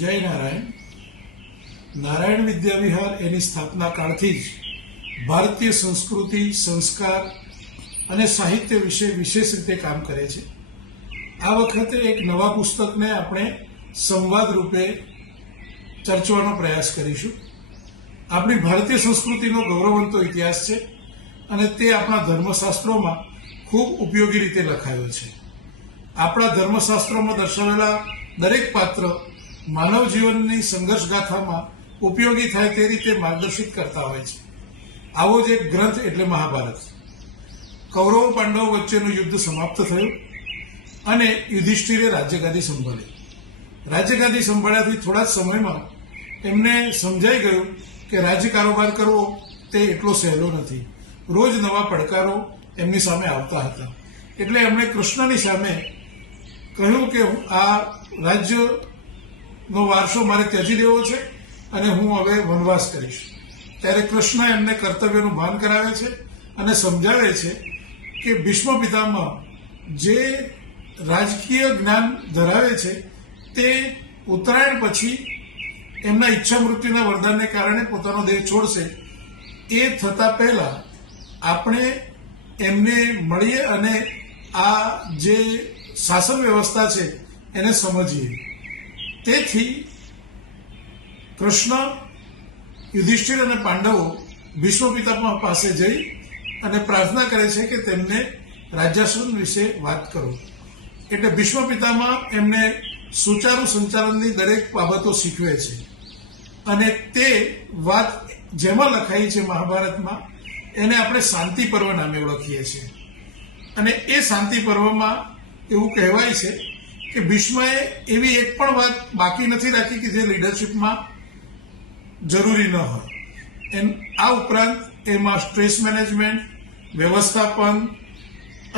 જય નારાયણ. નારાયણ વિદ્યા વિહાર એની સ્થાપના કાળથી જ ભારતીય સંસ્કૃતિ, સંસ્કાર અને સાહિત્ય વિશે વિશેષ રીતે કામ કરે છે. આ વખતે એક નવા પુસ્તકને આપણે સંવાદ રૂપે ચર્ચવાનો પ્રયાસ કરીશું. આપણી ભારતીય સંસ્કૃતિનો ગૌરવવંતો ઇતિહાસ છે અને તે આપણા ધર્મશાસ્ત્રોમાં ખૂબ ઉપયોગી રીતે લખાયો છે. આપણા ધર્મશાસ્ત્રોમાં દર્શાવેલા દરેક પાત્ર માનવ જીવનની સંઘર્ષગાથામાં ઉપયોગી થાય તે રીતે માર્ગદર્શિત કરતા હોય છે. આવો જ એક ગ્રંથ એટલે મહાભારત. કૌરવ પાંડવો વચ્ચેનું યુદ્ધ સમાપ્ત થયું અને યુધિષ્ઠિરે રાજ્યગાદી સંભાળી. રાજ્યગાદી સંભાળ્યાથી થોડા જ સમયમાં એમને સમજાઈ ગયું કે રાજ્ય કારોબાર કરવો તે એટલો સહેલો નથી. રોજ નવા પડકારો એમની સામે આવતા હતા. એટલે એમણે કૃષ્ણની સામે કહ્યું કે આ રાજ્યનો વારસો મારે ત્યજી દેવો છે અને હું હવે વનવાસ કરીશ. ત્યારે કૃષ્ણ એમને કર્તવ્યનું ભાન કરાવે છે અને સમજાવે છે કે ભીષ્મ પિતામહ જે રાજકીય જ્ઞાન ધરાવે છે તે ઉત્તરાયણ પછી એમના ઈચ્છા મૃત્યુના વરદાનને કારણે પોતાનો દેહ છોડશે. એ થતા પહેલા આપણે એમને મળીએ અને આ જે શાસન વ્યવસ્થા છે એને સમજીએ. તેથી કૃષ્ણ, યુધિષ્ઠિર અને પાંડવો ભીષ્મ પિતામહ પાસે જઈ અને પ્રાર્થના કરે છે કે તેમને રાજ્યાસન વિશે વાત કરો. એટલે ભીષ્મ પિતામહ એમને સુચારુ સંચાલનની દરેક બાબતો શીખવે છે અને તે વાત જેમાં લખાઈ છે મહાભારતમાં એને આપણે શાંતિ પર્વ નામે ઓળખીએ છીએ. અને એ શાંતિ પર્વમાં એવું કહેવાય છે કે ભીષ્મએ એવી એક પણ વાત બાકી નથી રાખી કે જે લીડરશિપમાં જરૂરી ન હોય. આ ઉપરાંત એમાં સ્ટ્રેસ મેનેજમેન્ટ, વ્યવસ્થાપન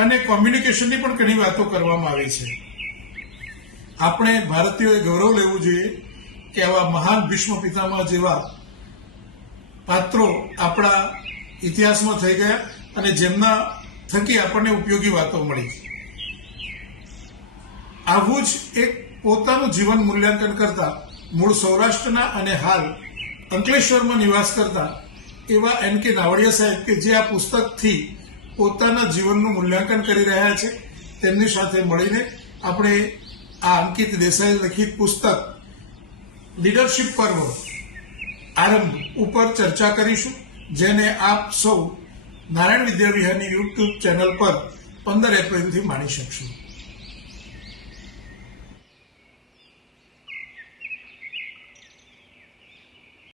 અને કોમ્યુનિકેશનની પણ ઘણી વાતો કરવામાં આવી છે. આપણે ભારતીયોએ ગૌરવ લેવું જોઈએ કે આવા મહાન ભીષ્મ પિતામહ જેવા પાત્રો આપણા ઇતિહાસમાં થઈ ગયા અને જેમના થકી આપણને ઉપયોગી વાતો મળી. આવું જ એક પોતાનું જીવન મૂલ્યાંકન કરતા મૂળ સૌરાષ્ટ્રના અને હાલ અંકલેશ્વરમાં નિવાસ કરતા એવા N.K. નાવડિયા સાહેબ કે જે આ પુસ્તકથી પોતાના જીવનનું મૂલ્યાંકન કરી રહ્યા છે, તેમની સાથે મળીને આપણે આ અંકિત દેસાઈ લખિત પુસ્તક લીડરશિપ પર્વ આરંભ ઉપર ચર્ચા કરીશું, જેને આપ સૌ નારાયણ વિદ્યા વિહારની યુટ્યુબ ચેનલ પર 15 એપ્રિલથી માણી શકશો.